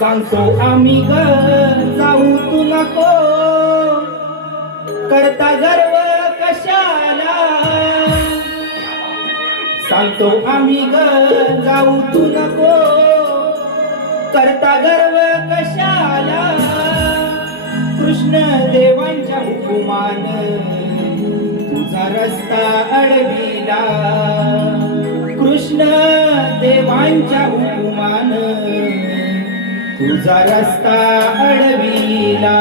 सांगतो आम्ही ग जाऊ तू नको करता गर्व कशाला. सांगतो आम्ही ग जाऊ तू नको करता गर्व कशाला. कृष्ण देवांच्या हुकुमान तुझा रस्ता अडविला. कृष्ण देवांच्या हुकुमान तुझा रस्ता अडविला.